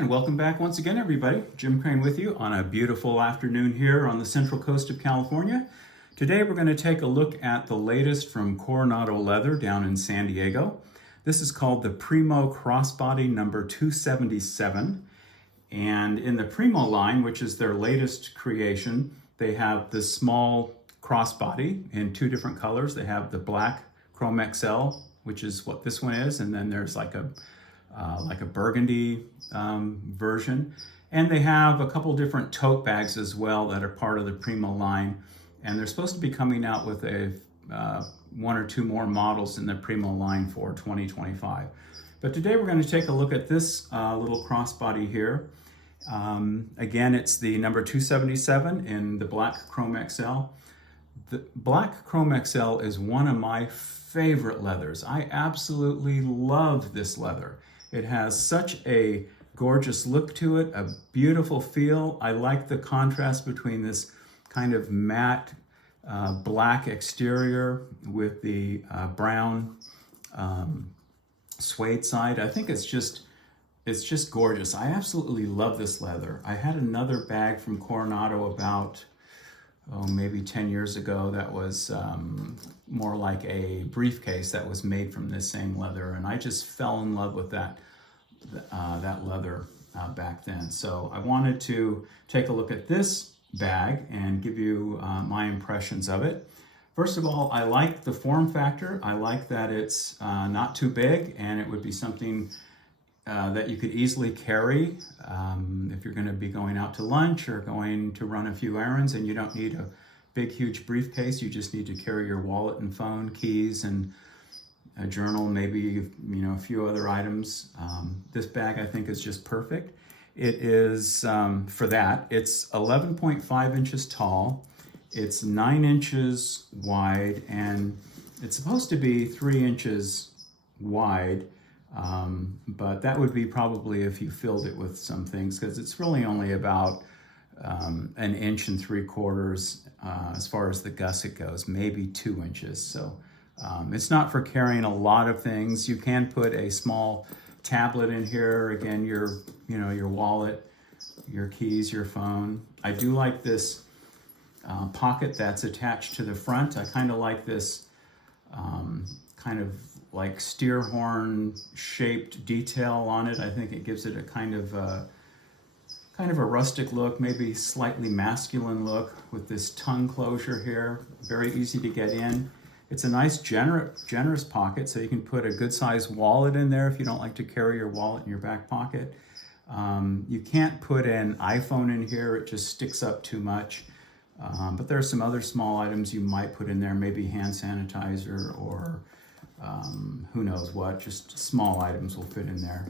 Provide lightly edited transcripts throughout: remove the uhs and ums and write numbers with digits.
And welcome back once again, everybody. Jim Crane with you on a beautiful afternoon here on the central coast of California. Today we're going to take a look at the latest from Coronado Leather down in San Diego. This is called the Primo Crossbody number 277. And in the Primo line, which is their latest creation, they have this small crossbody in two different colors. They have the black Chrome XL, which is what this one is, and then there's like a burgundy version. And they have a couple different tote bags as well that are part of the Primo line. And they're supposed to be coming out with one or two more models in the Primo line for 2025. But today we're going to take a look at this little crossbody here. Again, it's the number 277 in the black Chrome XL. The black Chrome XL is one of my favorite leathers. I absolutely love this leather. It has such a gorgeous look to it, a beautiful feel. I like the contrast between this kind of matte black exterior with the brown suede side. I think it's just gorgeous. I absolutely love this leather. I had another bag from Coronado about maybe 10 years ago that was more like a briefcase that was made from this same leather, and I just fell in love with that leather back then. So I wanted to take a look at this bag and give you my impressions of it. First of all, I like the form factor. I like that it's not too big, and it would be something that you could easily carry if you're going to be going out to lunch or going to run a few errands, and you don't need a big, huge briefcase. You just need to carry your wallet and phone, keys, and a journal, maybe a few other items. This bag I think is just perfect. It is for that. It's 11.5 inches tall. It's 9 inches wide, and it's supposed to be 3 inches wide. But that would be probably if you filled it with some things, because it's really only about 1 3/4 inches as far as the gusset goes, maybe 2 inches. So it's not for carrying a lot of things. You can put a small tablet in here. Again, your wallet, your keys, your phone. I do like this pocket that's attached to the front. I kind of like this kind of like steer horn shaped detail on it. I think it gives it a kind of a rustic look, maybe slightly masculine look with this tongue closure here. Very easy to get in. It's a nice generous pocket, so you can put a good sized wallet in there if you don't like to carry your wallet in your back pocket. You can't put an iPhone in here, it just sticks up too much. But there are some other small items you might put in there, maybe hand sanitizer or who knows what, just small items will fit in there.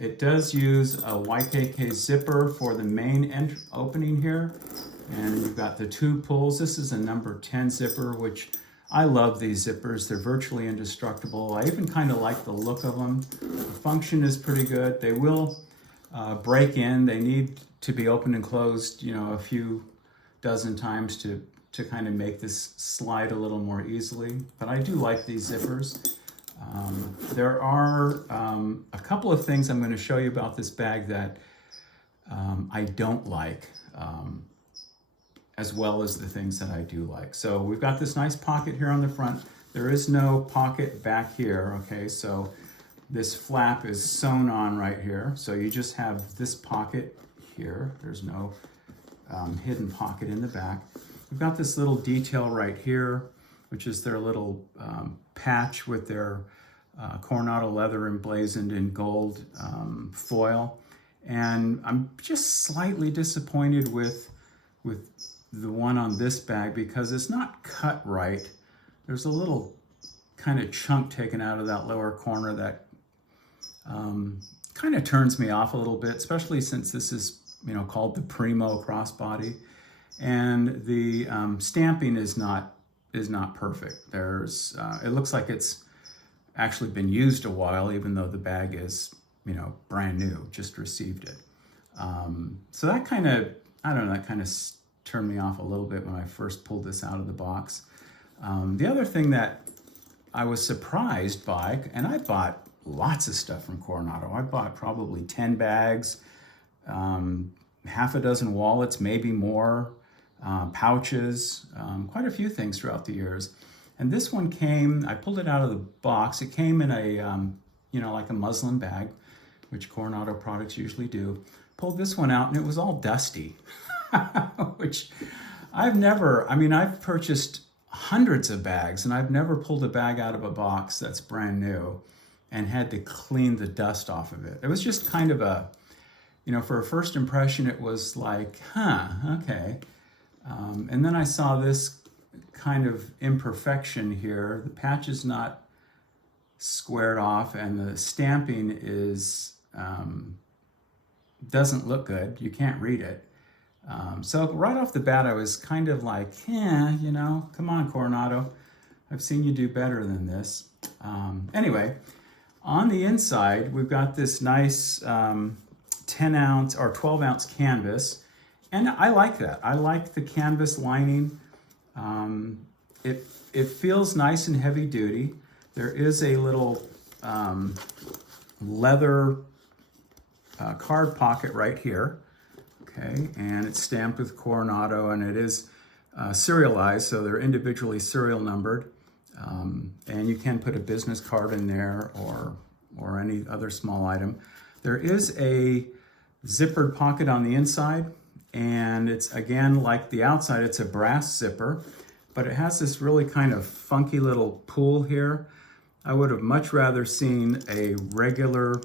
It does use a YKK zipper for the main opening here, and you've got the two pulls. This is a number 10 zipper, which I love these zippers. They're virtually indestructible. I even kind of like the look of them. The function is pretty good. They will break in. They need to be opened and closed, a few dozen times to kind of make this slide a little more easily. But I do like these zippers. There are a couple of things I'm going to show you about this bag that I don't like, as well as the things that I do like. So we've got this nice pocket here on the front. There is no pocket back here, okay? So this flap is sewn on right here. So you just have this pocket here. There's no hidden pocket in the back. We've got this little detail right here, which is their little patch with their Coronado Leather emblazoned in gold foil. And I'm just slightly disappointed with the one on this bag because it's not cut right. There's a little kind of chunk taken out of that lower corner that kind of turns me off a little bit, especially since this is called the Primo Crossbody. And the stamping is not perfect. There's it looks like it's actually been used a while, even though the bag is brand new, just received it. So that kind of, I don't know, that kind of turned me off a little bit when I first pulled this out of the box. The other thing that I was surprised by, and I bought lots of stuff from Coronado. I bought probably 10 bags, half a dozen wallets, maybe more, pouches, quite a few things throughout the years. And this one came, I pulled it out of the box. It came in a, like a muslin bag, which Coronado products usually do. Pulled this one out and it was all dusty, which I've purchased hundreds of bags and I've never pulled a bag out of a box that's brand new and had to clean the dust off of it. It was just kind of a, for a first impression, it was like, okay. And then I saw this kind of imperfection here. The patch is not squared off and the stamping is doesn't look good. You can't read it. So right off the bat, I was kind of like, come on, Coronado. I've seen you do better than this. Anyway, on the inside, we've got this nice 10 ounce or 12 ounce canvas. And I like that. I like the canvas lining. It feels nice and heavy duty. There is a little leather card pocket right here. Okay, and it's stamped with Coronado, and it is serialized, so they're individually serial numbered. And you can put a business card in there or any other small item. There is a zippered pocket on the inside, and it's, again, like the outside, it's a brass zipper, but it has this really kind of funky little pull here. I would have much rather seen a regular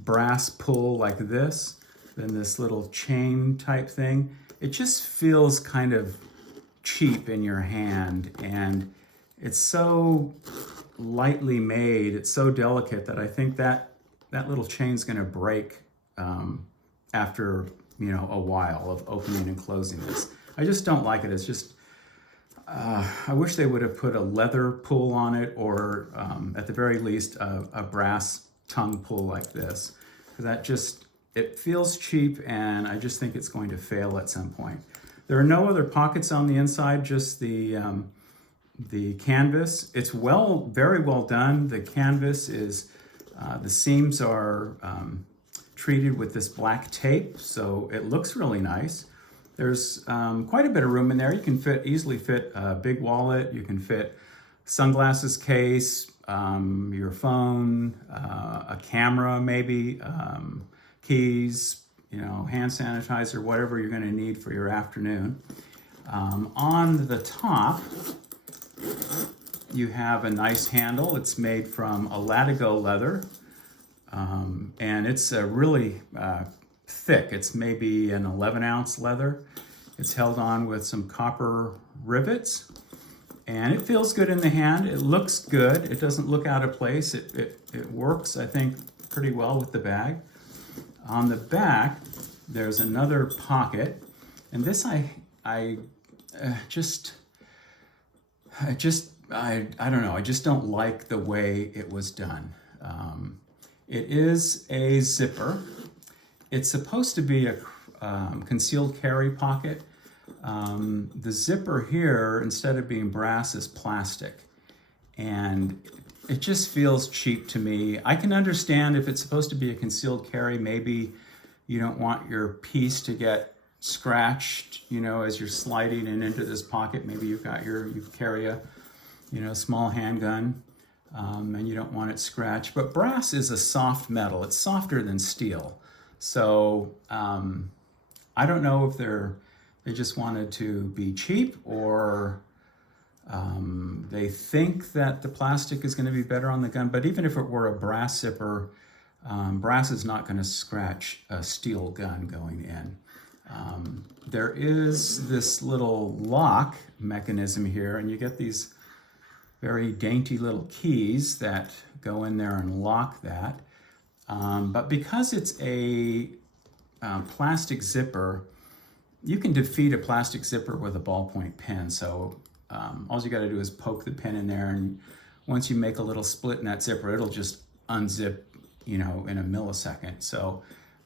brass pull like this than this little chain type thing. It just feels kind of cheap in your hand, and it's so lightly made, it's so delicate that I think that little chain's gonna break after a while of opening and closing this. I just don't like it. It's just, I wish they would have put a leather pull on it, or at the very least a brass tongue pull like this, because it feels cheap, and I just think it's going to fail at some point. There are no other pockets on the inside, just the canvas. It's very well done. The canvas is, the seams are treated with this black tape, so it looks really nice. There's quite a bit of room in there. You can easily fit a big wallet. You can fit sunglasses case, your phone, a camera maybe, keys, hand sanitizer, whatever you're going to need for your afternoon. On the top, you have a nice handle. It's made from a Latigo leather, and it's really thick. It's maybe an 11-ounce leather. It's held on with some copper rivets, and it feels good in the hand. It looks good. It doesn't look out of place. It works, I think, pretty well with the bag. On the back, there's another pocket, and this I don't know. I just don't like the way it was done. It is a zipper. It's supposed to be a concealed carry pocket. The zipper here, instead of being brass, is plastic, and it just feels cheap to me. I can understand if it's supposed to be a concealed carry, maybe you don't want your piece to get scratched, as you're sliding it into this pocket. Maybe you carry a, small handgun, and you don't want it scratched. But brass is a soft metal. It's softer than steel. So I don't know if they just wanted to be cheap, or they think that the plastic is going to be better on the gun. But even if it were a brass zipper, brass is not going to scratch a steel gun going in. There is this little lock mechanism here, and you get these very dainty little keys that go in there and lock that. But because it's a plastic zipper, you can defeat a plastic zipper with a ballpoint pen. So all you got to do is poke the pen in there, and once you make a little split in that zipper, it'll just unzip, in a millisecond. So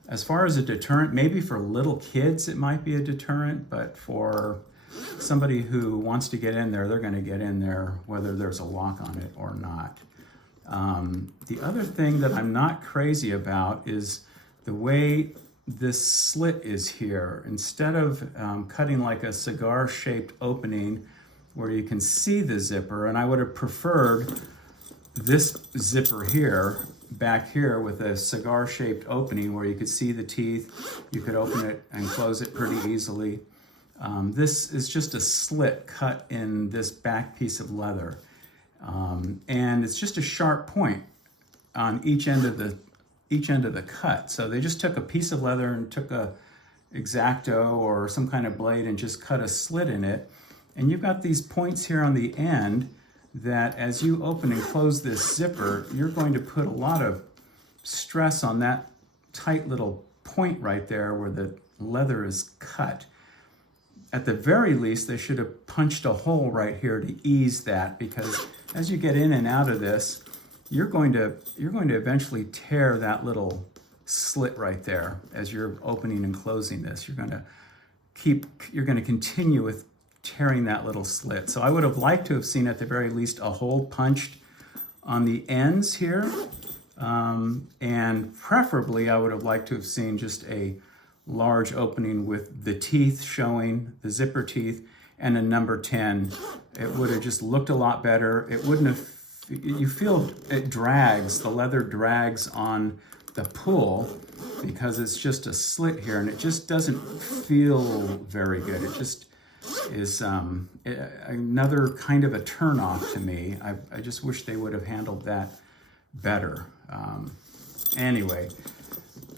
as far as a deterrent, maybe for little kids it might be a deterrent, but for somebody who wants to get in there, they're going to get in there whether there's a lock on it or not. The other thing that I'm not crazy about is the way this slit is here. Instead of cutting like a cigar-shaped opening where you can see the zipper, and I would have preferred this zipper here, back here with a cigar-shaped opening where you could see the teeth, you could open it and close it pretty easily. This is just a slit cut in this back piece of leather. And it's just a sharp point on each end of the cut. So they just took a piece of leather and took a X-Acto or some kind of blade and just cut a slit in it. And you've got these points here on the end that as you open and close this zipper, you're going to put a lot of stress on that tight little point right there where the leather is cut. At the very least, they should have punched a hole right here to ease that, because as you get in and out of this, you're going to eventually tear that little slit right there as you're opening and closing this. You're going to continue with tearing that little slit. So I would have liked to have seen at the very least a hole punched on the ends here. And preferably I would have liked to have seen just a large opening with the teeth showing, the zipper teeth, and a number 10. It would have just looked a lot better. It wouldn't have, you feel it drags, the leather drags on the pull because it's just a slit here and it just doesn't feel very good. It just is another kind of a turnoff to me. I just wish they would have handled that better. Anyway,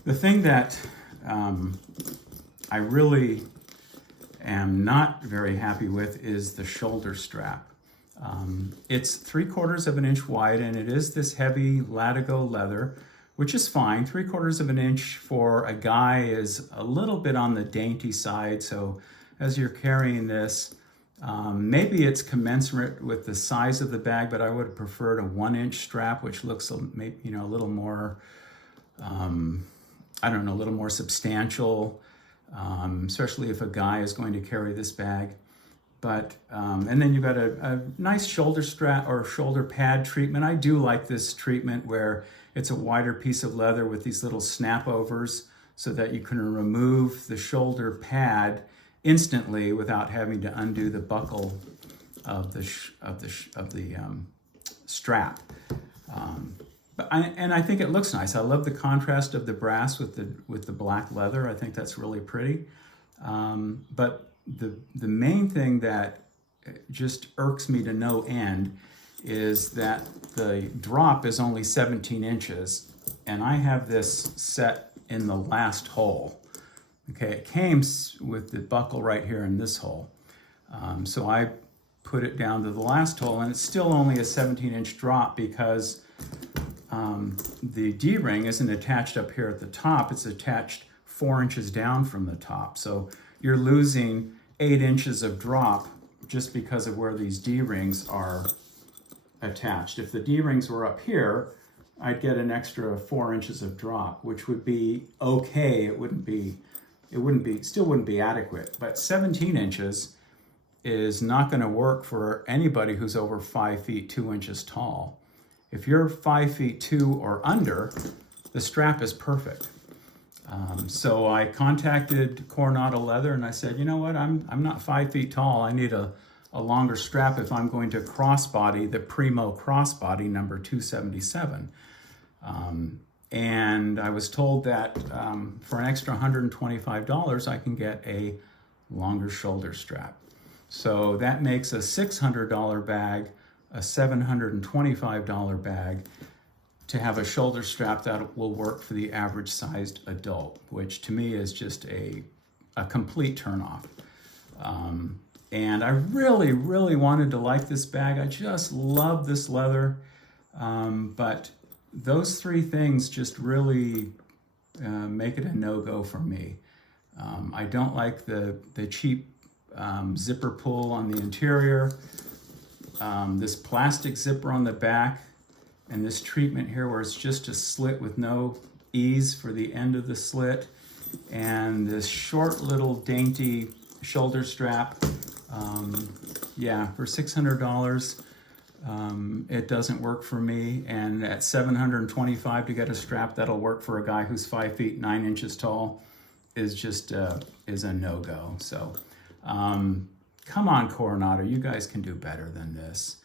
the thing that I really am not very happy with is the shoulder strap. It's 3/4 of an inch wide and it is this heavy Latigo leather, which is fine. 3/4 of an inch for a guy is a little bit on the dainty side. So as you're carrying this, maybe it's commensurate with the size of the bag, but I would have preferred a 1-inch strap, which looks maybe, you know, a little more, I don't know, a little more substantial, especially if a guy is going to carry this bag. But, and then you've got a nice shoulder strap or shoulder pad treatment. I do like this treatment where it's a wider piece of leather with these little snap overs so that you can remove the shoulder pad instantly without having to undo the buckle of the strap. And I think it looks nice. I love the contrast of the brass with the black leather. I think that's really pretty. But the main thing that just irks me to no end is that the drop is only 17 inches, and I have this set in the last hole. Okay, it came with the buckle right here in this hole. So I put it down to the last hole, and it's still only a 17-inch drop because the D-ring isn't attached up here at the top. It's attached 4 inches down from the top. So you're losing 8 inches of drop just because of where these D-rings are attached. If the D-rings were up here, I'd get an extra 4 inches of drop, which would be okay. Still wouldn't be adequate, but 17 inches is not going to work for anybody who's over 5 feet 2 inches tall. If you're 5 feet 2 or under, the strap is perfect. So I contacted Coronado Leather and I said, you know what, I'm not 5 feet tall. I need a longer strap if I'm going to crossbody the Primo Crossbody number 277. And I was told that for an extra $125, I can get a longer shoulder strap. So that makes a $600 bag a $725 bag to have a shoulder strap that will work for the average sized adult, which to me is just a complete turnoff. And I really, really wanted to like this bag. I just love this leather. But those three things just really make it a no-go for me. I don't like the cheap zipper pull on the interior, this plastic zipper on the back, and this treatment here where it's just a slit with no ease for the end of the slit, and this short little dainty shoulder strap. Yeah, for $600, It doesn't work for me, and at $725 to get a strap that'll work for a guy who's 5 feet 9 inches tall is just is a no-go. So come on, Coronado, you guys can do better than this.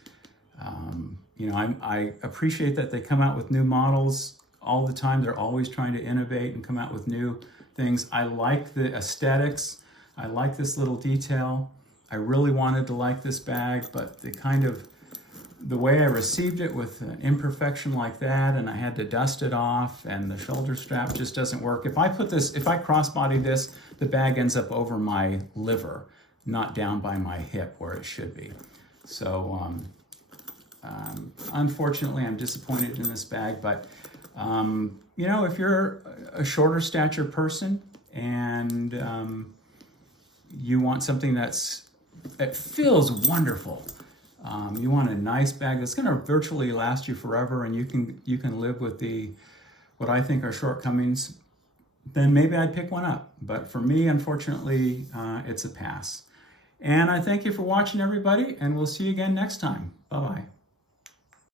You know, I appreciate that they come out with new models all the time. They're always trying to innovate and come out with new things. I like the aesthetics. I like this little detail. I really wanted to like this bag, but the way I received it with an imperfection like that, and I had to dust it off, and the shoulder strap just doesn't work. If I crossbody this, the bag ends up over my liver, not down by my hip where it should be. So unfortunately, I'm disappointed in this bag, but you know, if you're a shorter stature person and you want something that feels wonderful, you want a nice bag that's going to virtually last you forever, and you can live with what I think are shortcomings, then maybe I'd pick one up. But for me, unfortunately, it's a pass. And I thank you for watching, everybody, and we'll see you again next time. Bye-bye.